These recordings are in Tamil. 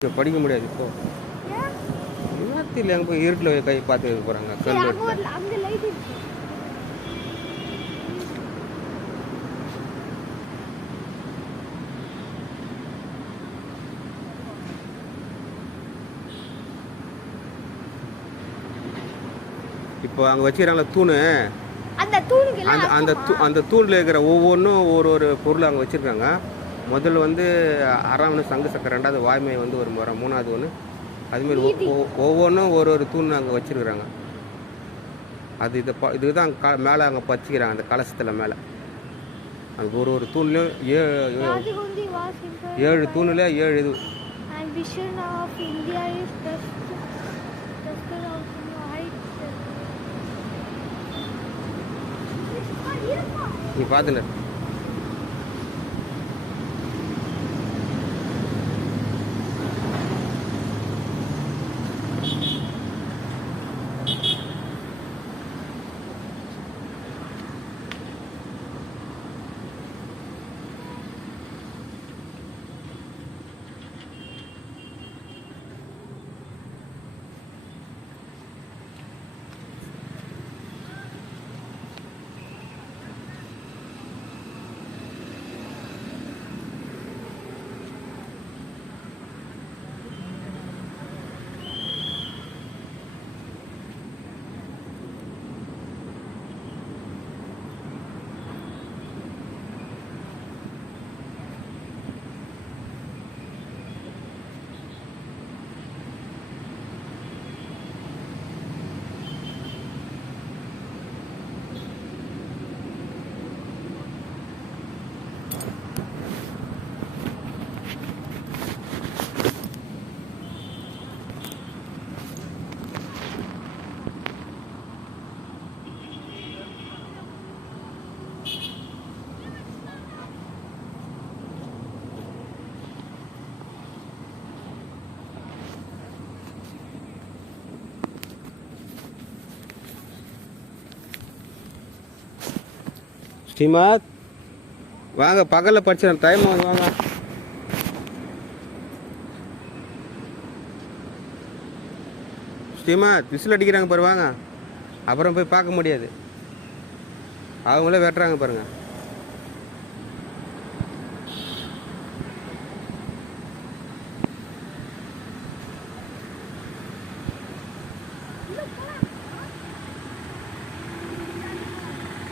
இங்க படிக்க முடியாது இப்போ. அங்கே போய் இருட்டில் கை பார்த்து போகிறாங்க கல் இப்போ அங்கே வச்சுக்கிறாங்களே தூணு. அந்த அந்த எல்லாம் அந்த தூ அந்த தூணில் இருக்கிற ஒவ்வொன்றும் ஒரு ஒரு பொருள் அங்கே வச்சுருக்காங்க. முதல்ல வந்து அறாவணு சங்கு சக்கரை ரெண்டாவது வாய்மை வந்து ஒரு முறை மூணாவது ஒன்று அதுமாரி ஒவ்வொன்றும் ஒரு ஒரு தூண் அங்கே வச்சுருக்குறாங்க. அது இதை ப இதுதான் க மேலே அங்கே பச்சிக்கிறாங்க அந்த கலசத்தில் மேலே. அது ஒரு ஒரு தூண்லேயும் ஏ ஏழு தூணில் ஏழு இது. and vision ஸ்ரீமாத். வாங்க பகலில் படிச்சேன் டைம் ஆகுது வாங்க. ஸ்ரீமாத் விசில் அடிக்கிறாங்க பாரு வாங்க. அப்புறம் போய் பார்க்க முடியாது. அவங்களே வெட்டுறாங்க பாருங்க.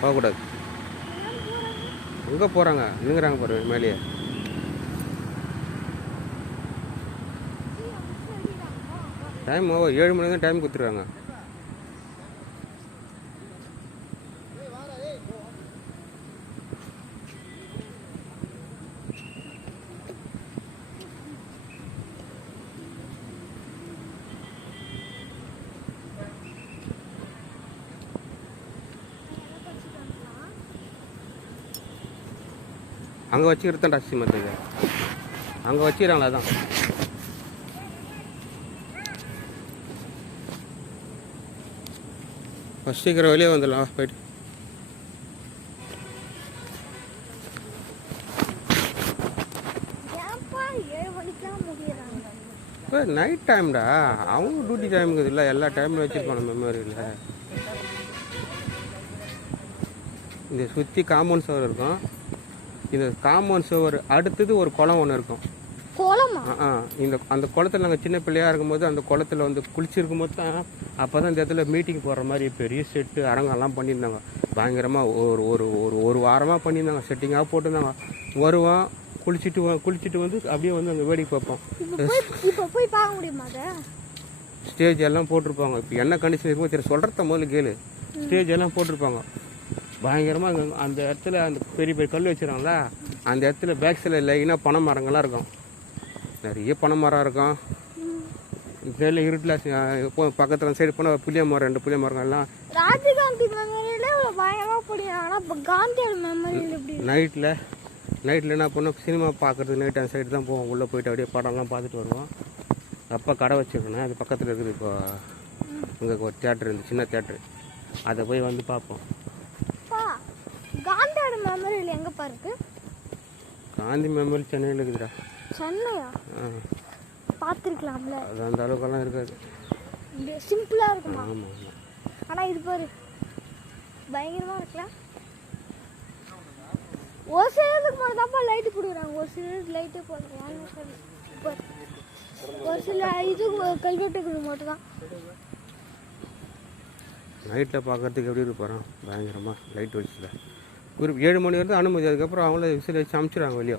போகக்கூடாது. எங்கே போகிறாங்க நின்றுங்கிறாங்க பாரு மேலேயே. டைம் ஓவர் ஏழு மணி தான் டைம் கொடுத்துருக்காங்க. அங்கே வச்சுக்கிறதாண்டா சிம்மத்துக்கு அங்கே வச்சுக்கிறாங்களா அதான். ஃபஸ்ட் சீக்கிரம் வெளியே வந்துடலாம் போயிட்டு. இப்போ நைட் டைம்டா அவங்க டியூட்டி டைமுக்கு இல்லை எல்லா டைம்லையும் வச்சுருப்பாங்க மெமரியில் இந்த சுற்றி காம்பவுண்ட் சுவர் இருக்கும். இந்த காம்பவுண்ட் சுவர் அடுத்தது ஒரு குளம் ஒன்று இருக்கும். ஆ. இந்த அந்த குளத்துல நாங்கள் சின்ன பிள்ளையா இருக்கும்போது அந்த குளத்துல வந்து குளிச்சிருக்கும் போது தான் அப்போ தான் இந்த இடத்துல மீட்டிங் போடுற மாதிரி பெரிய செட்டு அரங்கெல்லாம் பண்ணியிருந்தாங்க. பயங்கரமாக ஒரு ஒரு ஒரு ஒரு வாரமாக பண்ணியிருந்தாங்க. செட்டிங்காக போட்டிருந்தாங்க. வருவோம் குளிச்சுட்டு குளிச்சுட்டு வந்து அப்படியே வந்து அங்கே வேடிக்கை பார்ப்போம். ஸ்டேஜ் எல்லாம் போட்டிருப்பாங்க. இப்போ என்ன கண்டிஷன் இருக்குமோ தெரியல. சொல்கிறத முதல்ல கேளு. ஸ்டேஜ் எல்லாம் போட்டிருப்பாங்க. பயங்கரமாக அந்த இடத்துல அந்த பெரிய பெரிய கல் வச்சுருக்காங்களா அந்த இடத்துல பேக் சைடில் லைனாக பனை மரங்கள்லாம் இருக்கும். நிறைய பனை மரம் இருக்கும். இதில் இருட்டில் பக்கத்தில் சைடு போனால் புளிய மரம் ரெண்டு புளிய மரங்கள்லாம். ராஜீவ்காந்தி மெமரியில இவ்வளவு பயங்கரமா படிக்கிறாங்கன்னா இப்ப காந்தியோட மெமரியில எப்படி நைட்டில் நைட்டில் என்ன பண்ணோம்? சினிமா பார்க்குறது நைட் அந்த சைடு தான் போவோம். உள்ளே போயிட்டு அப்படியே படம்லாம் பார்த்துட்டு வருவோம். அப்பா கடை வச்சிருக்கணும் அது பக்கத்தில் இருக்குது இப்போ. இங்கே ஒரு தேட்டர் இருந்து சின்ன தேட்டரு அதை போய் வந்து பார்ப்போம். எங்கப்பா இருக்கு. காந்தி மெமரி சென்னையில் இருக்குதுடா. சென்னையா? பார்த்துருக்கலாம்ல. அது அந்த அளவுக்கெல்லாம் இருக்காது. சிம்பிளாக இருக்குமா? ஆமாம் ஆனால் இது பாரு பயங்கரமாக இருக்கலாம் ஒரு சிலருக்கு மட்டும் தான்ப்பா லைட்டு போடுறாங்க ஒரு சிலருக்கு லைட்டே போடுறாங்க ஒரு சில இதுக்கு கல்வெட்டுக்கு மட்டும் தான். நைட்டில் பார்க்கறதுக்கு எப்படி இருப்பாரான் பயங்கரமாக லைட் வச்சுல ஒரு ஏழு மணி வரைக்கும் அனுமதி அதுக்கப்புறம் அவங்கள விசில் வச்சு அமுச்சிடுறாங்க வெளியே.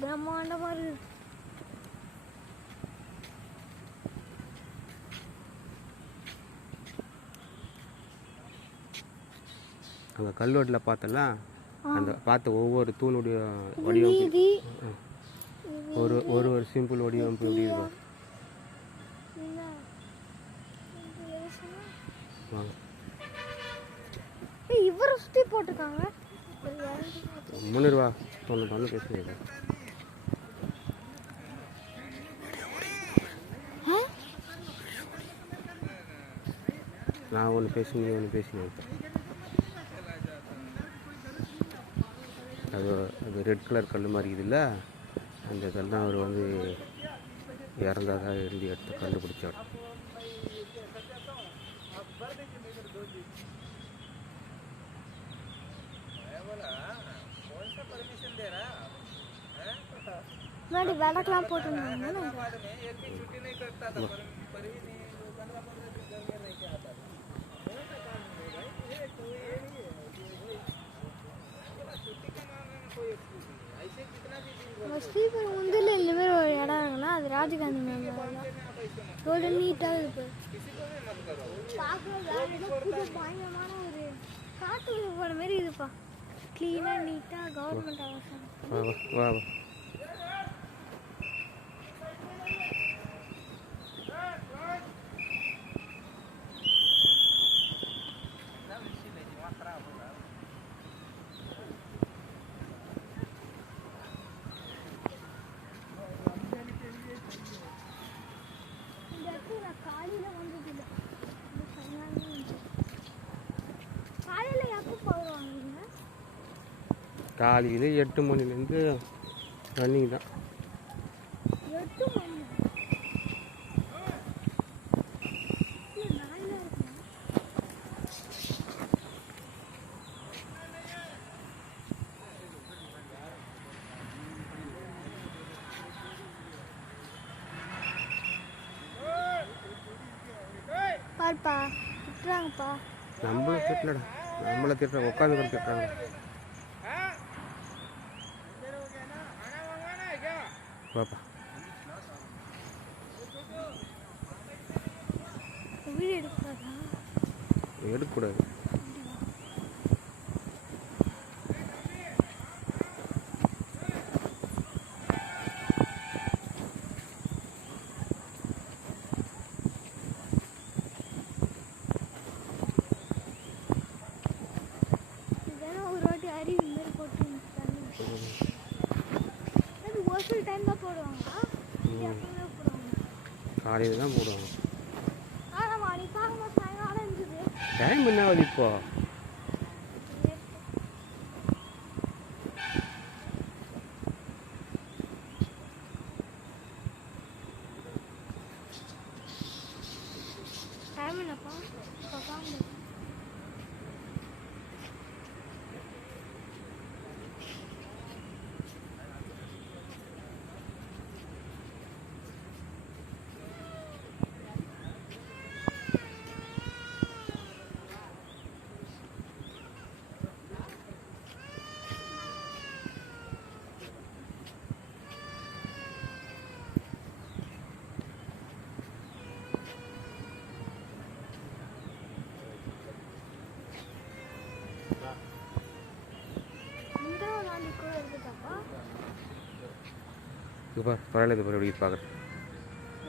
பிரம்மாண்டமாக இருக்கு. அங்கே கல்வெட்டில் பார்த்தல அந்த பார்த்த ஒவ்வொரு தூணுடைய வடிவம் ஒரு ஒரு ஒரு சிம்பிள் வடிவமைப்பு எப்படி இருக்கும்? இவரை சுற்றி போட்டிருக்காங்க. முந்நூறுவா தொண்ணூறு தொண்ணூறு பேசுங்க ஆ? நான் ஒன்று பேசி நீ ஒன்று பேசினேன் அது அது ரெட் கலர் கல் மாதிரி இருக்குதுல்ல? அந்த கல் தான் அவர் வந்து இறந்ததாக இருந்து எடுத்து கண்டுபிடிச்சார். போட்டிருந்தாங்க நம்ம ஸ்ரீபெரும் முந்தில் இந்த மாதிரி ஒரு இடம் இருக்குன்னா அது ராஜகாந்தி மேம் ரோடு நீட்டாக இருக்கு. பயங்கரமான ஒரு காட்டுக்குள்ள போன மாதிரி இதுப்பா க்ளீனாக நீட்டாக கவர்மெண்ட் அவசரம் வா வா வா வா இந்த இடத்துக்கு நான் காலையில் வந்ததில்லை இந்த சாயங்காலம் வந்தேன். காலையில எப்போ போடுவாங்க இங்க? காலையில் எட்டு மணிலேருந்து ரன்னிங் தான். நம்மள திட்டலடா. நம்மளை திட்டுறாங்க உட்காந்து கூட திட்டுறாங்க. பாப்பா எடுக்கக்கூடாது? இதெல்லாம் ஒரு வாட்டி அருவி மாதிரி போட்டு அது ஒரு சில டைம் தான் போடுவாங்க எப்பவுமே போடுவாங்க காலையில் தான் போடுவாங்க. டைம் என்ன ஆகுது இப்போ? டைம் என்னப்பா பார்க்காம இந்த நாளைக்கு கூட இருக்குதாப்பா இது பார் பரவாயில்ல இது பாரு எப்படி பார்க்குறேன்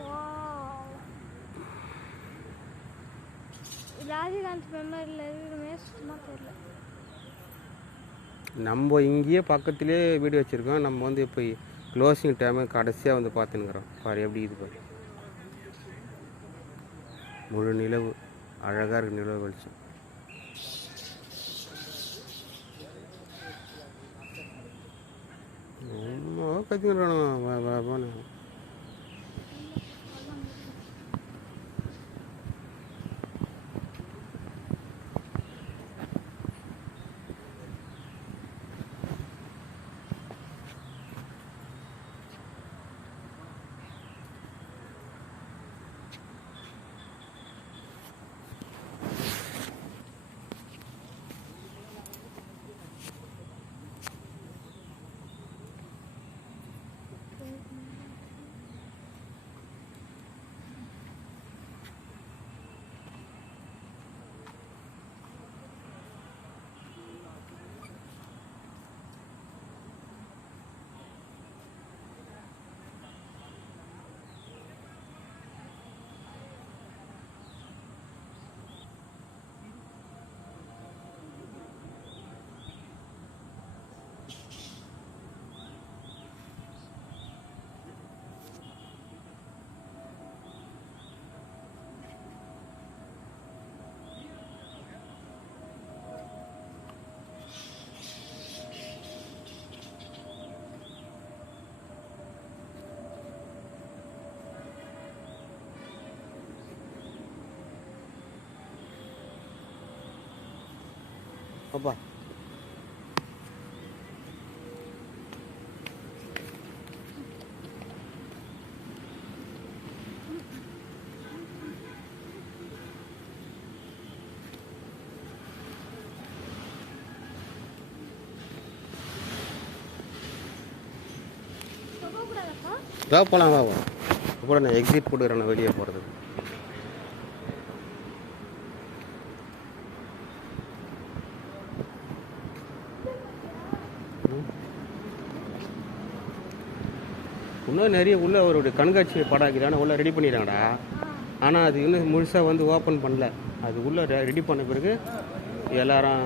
வாவ். ராஜகாந்த் மெமரியில் இருக்குமே சுத்தமாக தெரியல. நம்ம இங்கேயே பக்கத்துலேயே வீடு வச்சுருக்கோம். நம்ம வந்து இப்போ க்ளோசிங் டைமு கடைசியாக வந்து பார்த்துன்னுக்குறோம். பாரு எப்படி இது பாரு. முழு நிலவு. அழகாக இருக்கு நிலவு வெளிச்சம். ఓ కచ్చింగ్ రావడం బాగా வா போகலாம் வா வா. கூட நான் எக்ஸிட் போட்டுக்கிறேன் வெளியே போகிறது இன்னும் நிறைய உள்ள அவருடைய கண்காட்சி படம் உள்ள ரெடி பண்ணிடுறாங்கடா ஆனால் அது இன்னும் முழுசாக வந்து ஓப்பன் பண்ணல. அது உள்ள ரெடி பண்ண பிறகு எல்லாரும்